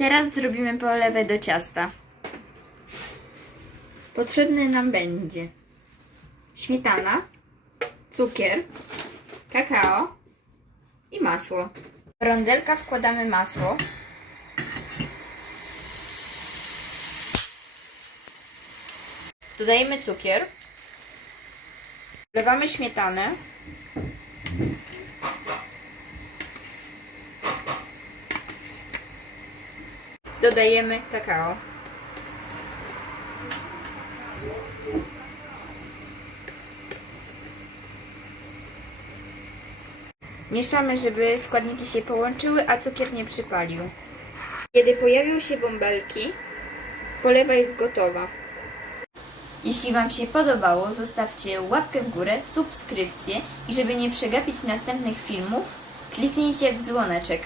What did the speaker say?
Teraz zrobimy polewę do ciasta. Potrzebny nam będzie śmietana, cukier, kakao i masło. W rondelka wkładamy masło. Dodajemy cukier. Wlewamy śmietanę. Dodajemy kakao. Mieszamy, żeby składniki się połączyły, a cukier nie przypalił. Kiedy pojawią się bąbelki, polewa jest gotowa. Jeśli Wam się podobało, zostawcie łapkę w górę, subskrypcję i żeby nie przegapić następnych filmów, kliknijcie w dzwoneczek.